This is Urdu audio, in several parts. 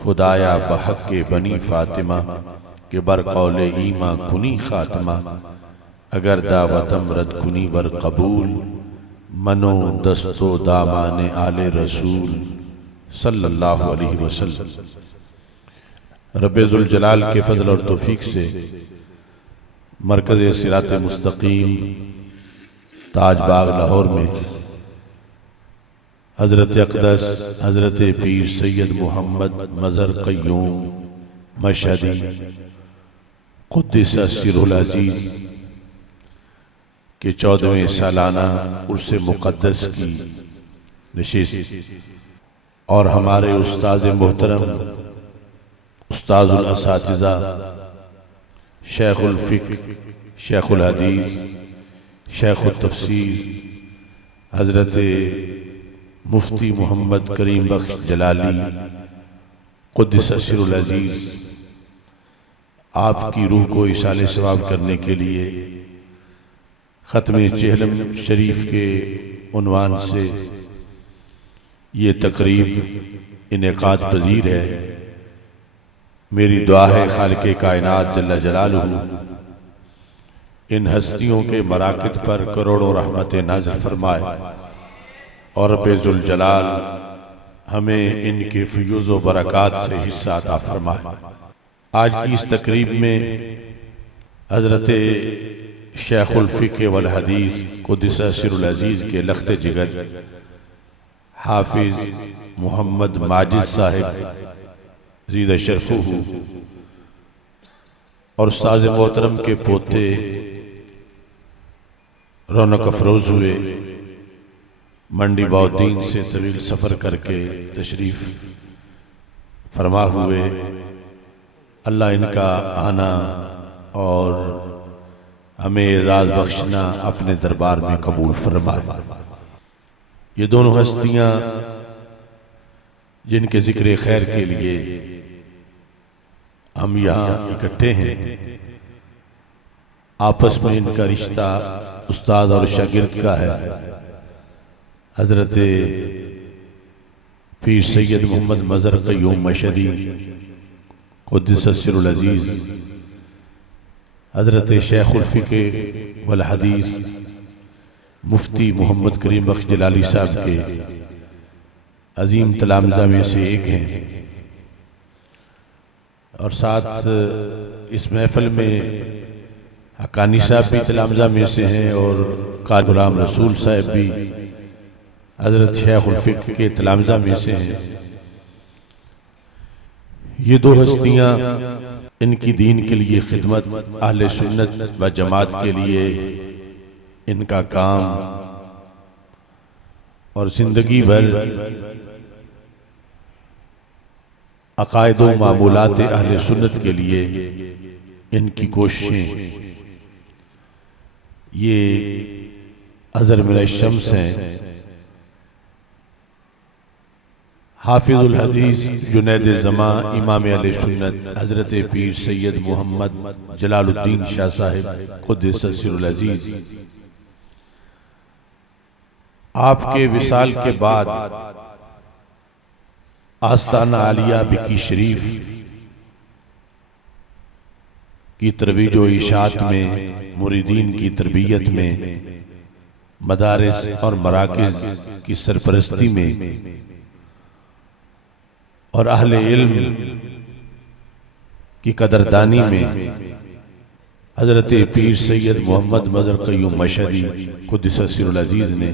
خدایا بحق کے بنی فاطمہ کہ بر قول ایماں کنی خاتمہ اگر دعوتم رد کنی ور قبول منو دستو دامان آل رسول صلی اللہ علیہ وسلم۔ رب ذوالجلال کے فضل اور توفیق سے مرکز صراط مستقیم تاج باغ لاہور میں حضرت اقدس حضرت پیر سید محمد مظہر قیوم مشہدی قدس سرہ العزیز کے 14ویں سالانہ عرس مقدس کی نشست اور ہمارے استاذ محترم استاذ الاساتذہ شیخ الفقہ شیخ الحدیث شیخ التفسیر حضرت مفتی محمد کریم بخش جلالی قدس سرہ العزیز آپ کی روح کو ایصال ثواب کرنے کے لیے ختم چہلم شریف کے عنوان سے یہ تقریب انعقاد پذیر ہے۔ میری دعا ہے خالق کائنات جل جلالہ ان ہستیوں کے مراکز پر کروڑوں رحمت نازل فرمائے اور رب ذوالجلال ہمیں ان کے فیوز و برکات سے حصہ عطا فرمائے۔ آج کی اس تقریب میں حضرت شیخ الفقہ والحدیث قدس سرہ العزیز کے لخت جگر حافظ محمد ماجد صاحب زید شرفہ اور استاذ محترم کے پوتے رونق افروز ہوئے منڈی بہاؤالدین سے طویل سفر کر کے تشریف فرما ہوئے، اللہ ان کا آنا اور ہمیں اعزاز بخشنا اپنے دربار میں قبول فرمائے۔ یہ دونوں ہستیاں جن کے ذکر خیر کے لیے ہم یہاں اکٹھے ہیں، آپس میں ان کا رشتہ استاد اور شاگرد کا ہے۔ حضرت پیر سید محمد مظہر قیوم مشہدی قدس سرہ العزیز حضرت شیخ الفقہ والحدیث مفتی محمد کریم بخش جلالی صاحب کے عظیم تلامذہ میں سے ایک ہیں، اور ساتھ اس محفل میں حقانی صاحب بھی تلامذہ میں سے ہیں اور قاری غلام رسول صاحب بھی حضرت شیخ الفقہ کے تلامذہ میں سے ہیں۔ یہ دو ہستیاں ان کی دین کے لیے خدمت، اہل سنت و جماعت کے لیے ان کا کام اور زندگی بھر عقائد و معمولات اہل سنت کے لیے ان کی کوششیں یہ اظہر من الشمس ہیں۔ حافظ الحدیث جنید زماں امام اہل سنت حضرت پیر سید محمد جلال الدین شاہ صاحب قدس سرہ العزیز آپ کے وصال کے بعد آستانہ عالیہ بکی شریف کی ترویج و اشاعت میں، مریدین کی تربیت میں، مدارس اور مراکز کی سرپرستی میں اور اہل علم کی قدردانی میں حضرت پیر سید محمد مظہر قیوم مشہدی قدس سرہ العزیز نے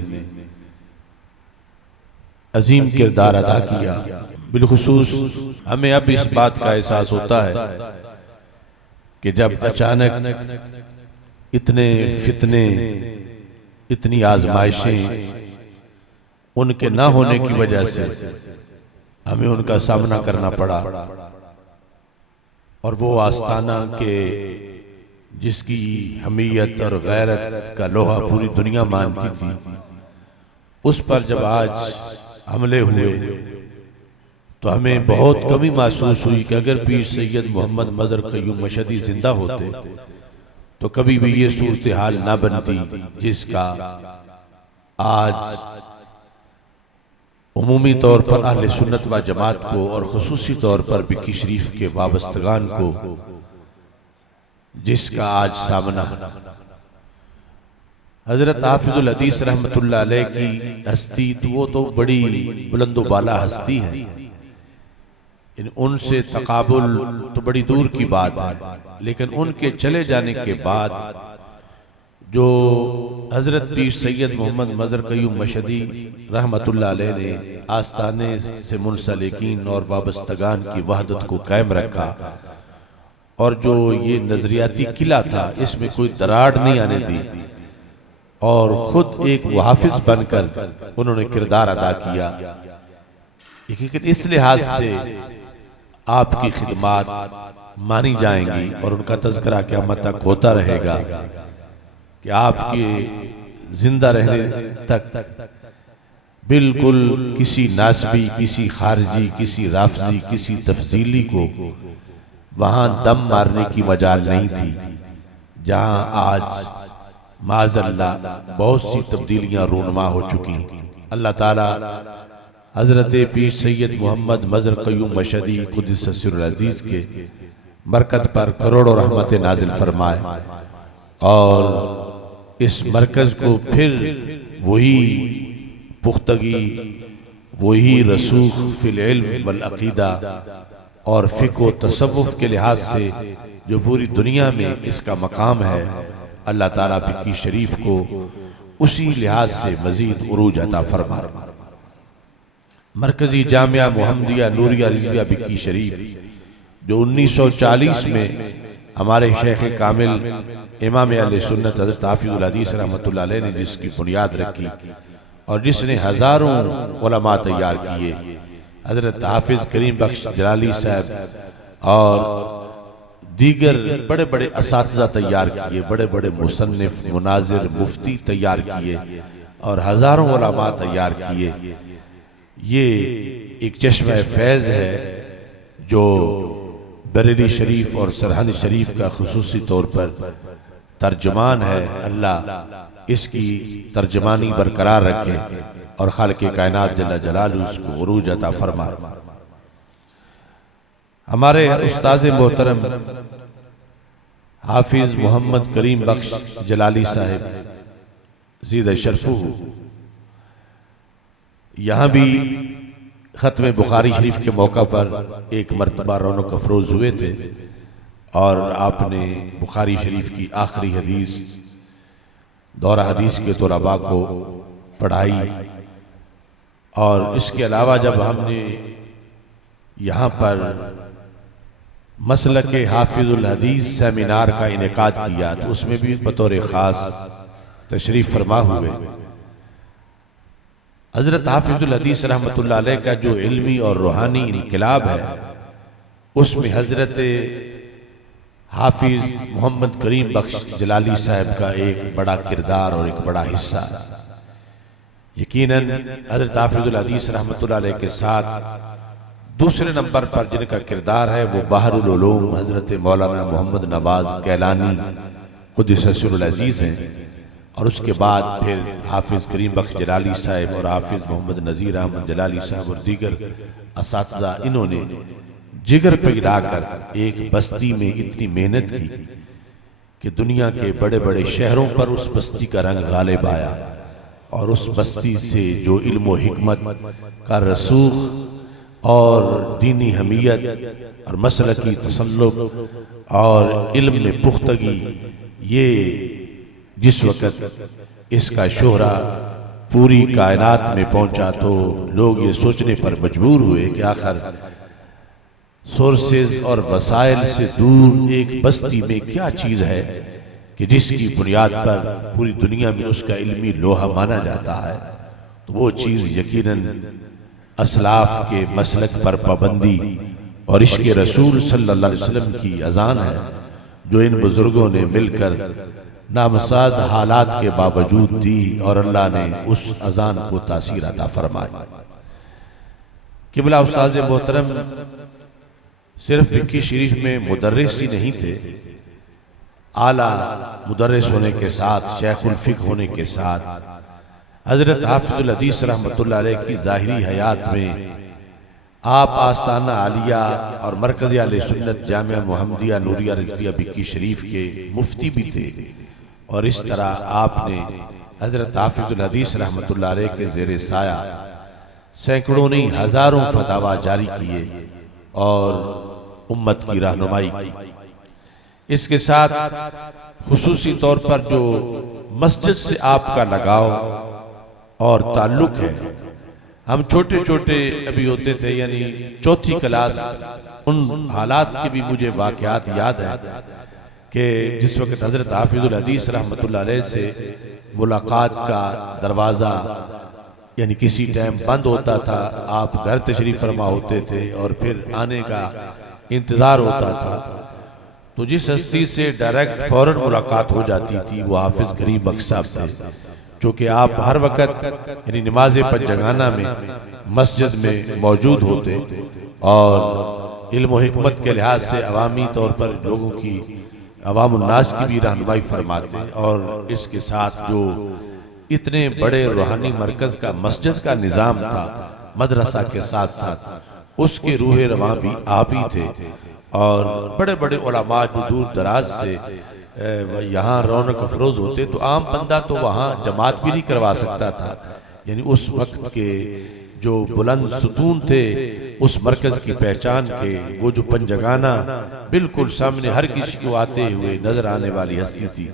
عظیم کردار ادا کیا۔ بالخصوص ہمیں اب اس بات کا احساس ہوتا ہے کہ جب اچانک اتنے فتنے، اتنی آزمائشیں ان کے نہ ہونے کی وجہ سے ہمیں ان کا سامنا کرنا پڑا، اور وہ آستانہ کے جس کی حمیت اور غیرت کا لوہا پوری دنیا مانتی تھی، اس پر جب آج حملے ہوئے تو ہمیں بہت کمی محسوس ہوئی کہ اگر پیر سید محمد مظہر قیوم مشہدی زندہ ہوتے تو کبھی بھی یہ صورتحال نہ بنتی جس کا آج عمومی طور پر اہل سنت و جماعت کو اور خصوصی طور پر بکی شریف کے وابستگان کو جس کا آج سامنا حضرت حافظ الحدیث رحمت اللہ علیہ کی ہستی تو وہ تو بڑی بلند و بالا ہستی ہے، ان سے تقابل تو بڑی دور کی بات ہے، لیکن ان کے چلے جانے کے بعد جو حضرت پیر سید محمد مظہر قیوم مشہدی رحمت اللہ علیہ نے آستانے سے منسلکین اور وابستگان کی وحدت کو قائم رکھا، اور جو یہ نظریاتی قلعہ تھا اس میں کوئی دراڑ نہیں آنے دی، اور خود ایک محافظ بن کر انہوں نے کردار ادا کیا، لیکن اس لحاظ سے آپ کی خدمات مانی جائیں گی اور ان کا تذکرہ قیامت تک ہوتا رہے گا کہ آپ کے زندہ رہنے تک بالکل کسی ناسبی، کسی خارجی، کسی رافضی، کسی تفضیلی کو وہاں دم مارنے کی مجال نہیں تھی، جہاں آج معاذ اللہ بہت سی تبدیلیاں رونما ہو چکی۔ اللہ تعالیٰ حضرت پیر سید محمد مظہر قیوم مشہدی قدس سر العزیز کے برکت پر کروڑوں رحمت نازل فرمائے، اور اس مرکز کو پھر وہی پختگی، وہی رسوخ فی العلم والعقیدہ اور فقہ و تصوف کے لحاظ سے جو پوری دنیا میں اس کا مقام ہے، اللہ تعالیٰ بکی شریف کو اسی لحاظ سے مزید عروج عطا فرما۔ مرکزی جامعہ محمدیہ نوریہ رضویہ بکی شریف جو 1940 میں ہمارے شیخ کامل امام اہل سنت حضرت حافظ الحدیث رحمت اللہ علیہ نے جس کی بنیاد رکھی اور جس نے ہزاروں علماء تیار کیے، حضرت حافظ کریم بخش جلالی صاحب اور دیگر بڑے بڑے اساتذہ تیار کیے، بڑے بڑے مصنف، مناظر، مفتی تیار کیے اور ہزاروں علماء تیار کیے۔ یہ ایک چشمہ فیض ہے جو بریلی شریف اور سرہند شریف کا خصوصی طور پر ترجمان ہے۔ اللہ اس کی ترجمانی برقرار رکھے اور خالق کائنات جل جلالہ اس کو عروج عطا فرما۔ ہمارے استاذ محترم حافظ محمد کریم بخش جلالی صاحب زیدہ شرفہ یہاں بھی ختم بخاری شریف کے موقع پر ایک مرتبہ رونق افروز ہوئے تھے، اور آپ نے بخاری شریف کی آخری حدیث دورہ حدیث کے طلباء کو پڑھائی، اور اس کے علاوہ جب ہم نے یہاں پر مسلک حافظ الحدیث سیمینار کا انعقاد کیا تو اس میں بھی بطور خاص تشریف فرما ہوئے۔ حضرت حافظ الحدیث رحمت اللہ علیہ کا جو علمی اور روحانی انقلاب ہے، اس میں حضرت حافظ محمد کریم بخش جلالی صاحب کا ایک بڑا کردار اور ایک بڑا حصہ۔ یقیناً حضرت حافظ الحدیث رحمت اللہ علیہ کے ساتھ دوسرے نمبر پر جن کا کردار ہے وہ بحر العلوم حضرت مولانا محمد نواز کیلانی قدس سر العزیز ہیں، اور اس کے بعد پھر حافظ کریم بخش جلالی صاحب اور حافظ محمد نذیر احمد جلالی صاحب اور دیگر اساتذہ، انہوں نے جگر پگھلا کر ایک بستی میں اتنی محنت کی کہ دنیا کے بڑے بڑے شہروں پر اس بستی کا رنگ غالب آیا، اور اس بستی سے جو علم و حکمت کا رسوخ اور دینی حمیت اور مسلکی تسلق اور علم میں پختگی، یہ جس وقت اس کا شہرہ پوری کائنات میں پہنچا تو لوگ یہ سوچنے پر مجبور ہوئے کہ آخر سورسز اور وسائل سے دور ایک بستی میں کیا چیز ہے کہ جس کی بنیاد پر پوری دنیا میں اس کا علمی لوہا مانا جاتا ہے۔ تو وہ چیز یقیناً اسلاف کے مسلک پر پابندی اور عشق رسول صلی اللہ علیہ وسلم کی اذان ہے، جو ان بزرگوں نے مل کر نامساعد حالات کے باوجود دی، اور اللہ نے اس اذان کو تاثیر عطا فرمائی۔ قبلہ استاذ محترم صرف بکی شریف میں مدرس ہی نہیں تھے، اعلیٰ مدرس ہونے کے ساتھ، شیخ الفقہ ہونے کے ساتھ حضرت حافظ الحدیث رحمۃ اللہ علیہ کی ظاہری حیات میں آپ آستانہ عالیہ اور مرکز اہل سنت جامعہ محمدیہ نوریہ رضویہ بکی شریف کے مفتی بھی تھے، اور اس طرح آپ نے حضرت حافظ الحدیث رحمۃ اللہ علیہ کے زیر سایہ سینکڑوں نہیں ہزاروں فتاوی جاری کیے اور امت کی رہنمائی کی۔ اس کے ساتھ خصوصی طور پر جو مسجد سے آپ کا لگاؤ اور تعلق ہے، ہم چھوٹے چھوٹے ابھی ہوتے تھے، یعنی چوتھی کلاس، ان حالات کے بھی مجھے واقعات یاد ہیں کہ جس وقت حضرت حافظ الحدیث رحمۃ اللہ علیہ سے ملاقات کا دروازہ یعنی کسی ٹائم بند ہوتا تھا، آپ گھر تشریف فرما ہوتے تھے اور پھر آنے کا انتظار ہوتا تھا، تو جس ہستی سے ڈائریکٹ فوراً ملاقات ہو جاتی تھی وہ حافظ غریب بخش صاحب تھے، چونکہ آپ ہر وقت یعنی نماز پنجگانہ میں مسجد میں موجود ہوتے اور علم و حکمت کے لحاظ سے عوامی طور پر لوگوں کی، عوام الناس کی بھی رہنمائی فرماتے، اور اس کے ساتھ جو اتنے بڑے روحانی مرکز کا مسجد کا نظام تھا مدرسہ کے ساتھ ساتھ، اس کے روح رواں بھی آپ ہی تھے، اور بڑے بڑے علماء جو دور دراز سے یہاں رونق افروز ہوتے، تو عام بندہ تو وہاں جماعت بھی نہیں کروا سکتا تھا، یعنی اس وقت کے جو بلند ستون تھے اس مرکز کی پہچان کے، وہ جو پنجگانہ بالکل سامنے ہر کسی کو آتے ہوئے نظر آنے والی ہستی تھی،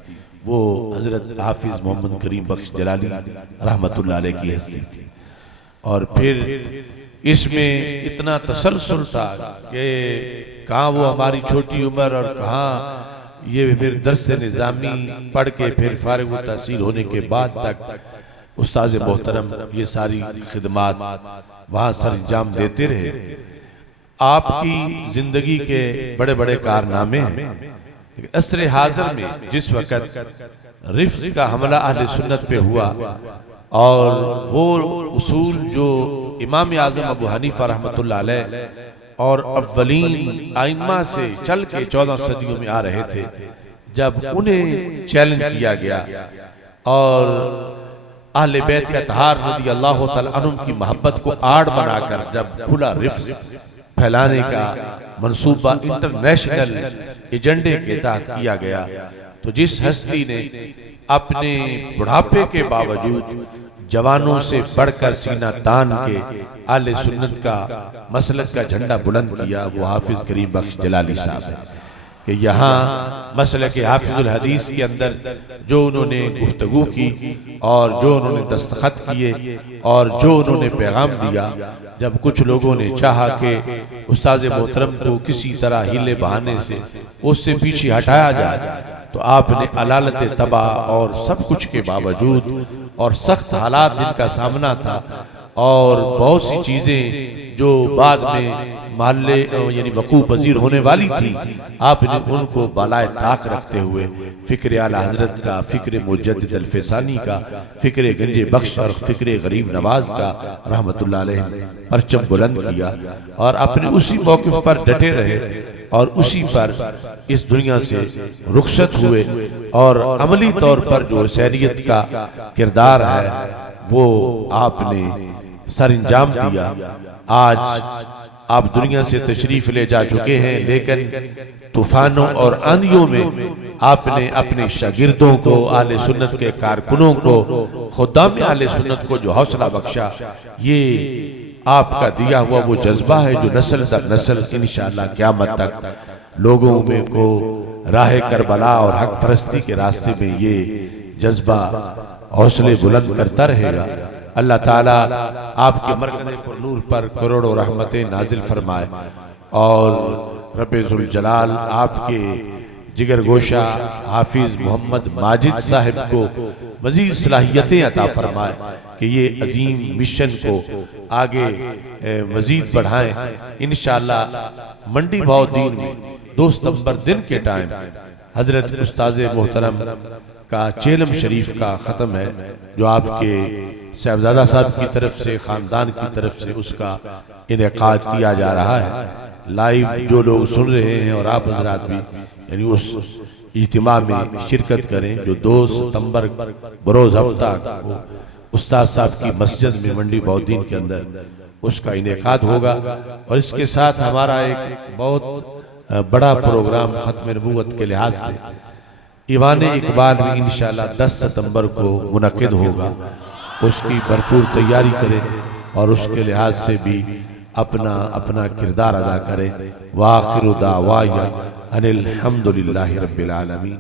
وہ حضرت حافظ محمد کریم بخش جلالی رحمت اللہ علیہ کی ہستی تھی۔ اور پھر اس میں اتنا تسلسل تھا کہ کہاں وہ ہماری چھوٹی عمر اور کہاں یہ پھر درس نظامی پڑھ کے پھر فارغ التحصیل ہونے کے بعد تک استاذ محترم یہ ساری خدمات وہاں سر انجام دیتے رہے۔ آپ کی زندگی کے بڑے بڑے کارنامے ہیں۔ عصر حاضر میں جس وقت رفض کا حملہ اہل سنت پہ ہوا اور وہ اصول جو امام اعظم ابو حنیفہ رحمۃ اللہ علیہ اور اولین ائمہ سے چل کے 14 صدیوں میں آ رہے تھے، جب انہیں چیلنج کیا گیا اور اہل بیت اطہار رضی اللہ تعالیٰ عنہ کی محبت کو آڑ بنا کر جب کھلا رفض پھیلانے کا منصوبہ انٹرنیشنل ایجنڈے کے تحت کیا گیا، تو جس ہستی نے اپنے بڑھاپے کے باوجود جوانوں سے بڑھ کر سینہ تان کے اہل سنت کا مسلک کا جھنڈا بلند کیا، وہ حافظ کریم بخش جلالی صاحب ہے۔ کہ یہاں مسلک حافظ الحدیث کے اندر جو انہوں نے گفتگو کی اور جو انہوں نے دستخط کیے اور جو انہوں نے پیغام دیا، جب کچھ لوگوں نے چاہا کہ استاذ محترم کو کسی طرح ہیلے بہانے سے اس سے پیچھے ہٹایا جائے، تو آپ نے علالت تباہ اور سب کچھ کے باوجود اور سخت حالات جن کا سامنا تھا اور بہت سی چیزیں جو بعد میں محلے یعنی وقوع پذیر ہونے والی تھی، آپ نے ان کو بالائے طاق رکھتے ہوئے فکر اعلی حضرت کا، فکر مجدد الفسانی کا، فکر گنج بخش اور فکر غریب نواز کا رحمت اللہ علیہ پرچم بلند کیا اور اپنے اسی موقف پر ڈٹے رہے اور اسی پر اس دنیا سے رخصت ہوئے، اور عملی طور پر جو حسینیت کا کردار ہے وہ آپ نے سر انجام دیا۔ آج آپ دنیا سے تشریف لے جا چکے ہیں، لیکن طوفانوں اور آندھیوں میں آپ نے اپنے شاگردوں کو، اہل سنت کے کارکنوں کو، خدام اہل سنت کو جو حوصلہ بخشا، یہ آپ کا دیا ہوا وہ جذبہ ہے جو نسل در نسل انشاءاللہ قیامت تک لوگوں میں کو راہ کربلا اور حق پرستی کے راستے میں یہ جذبہ حوصلے بلند کرتا رہے گا۔ اللہ تعالیٰ آپ کے مرکز پر نور پر کروڑوں رحمتیں نازل فرمائے اور رب ذوالجلال آپ کے جگر گوشہ حافظ محمد ماجد صاحب کو مزید صلاحیتیں عطا فرمائے کہ یہ عظیم مشن کو آگے مزید بڑھائیں۔ انشاءاللہ منڈی بھاؤ دین 2 ستمبر دن کے ٹائم حضرت استاذ محترم کا چیلم شریف کا ختم ہے، جو آپ کے صاحبزادہ صاحب کی طرف سے، خاندان کی طرف سے اس کا انعقاد کیا جا رہا ہے۔ لائیو جو لوگ سن رہے ہیں اور آپ حضرات بھی یعنی اس اجتماع میں شرکت کریں جو 2 ستمبر بروز ہفتہ کو استاد صاحب کی مسجد میں منڈی بہودین کے اندر اس کا انعقاد ہوگا، اور اس کے ساتھ ہمارا ایک بہت بڑا پروگرام ختم نبوت کے لحاظ سے ایوان اقبال بھی انشاءاللہ 10 ستمبر کو منعقد ہوگا، اس کی بھرپور تیاری کریں اور اس کے لحاظ سے بھی اپنا کردار ادا کریں۔ وآخر دعوایا ان الحمدللہ رب العالمین۔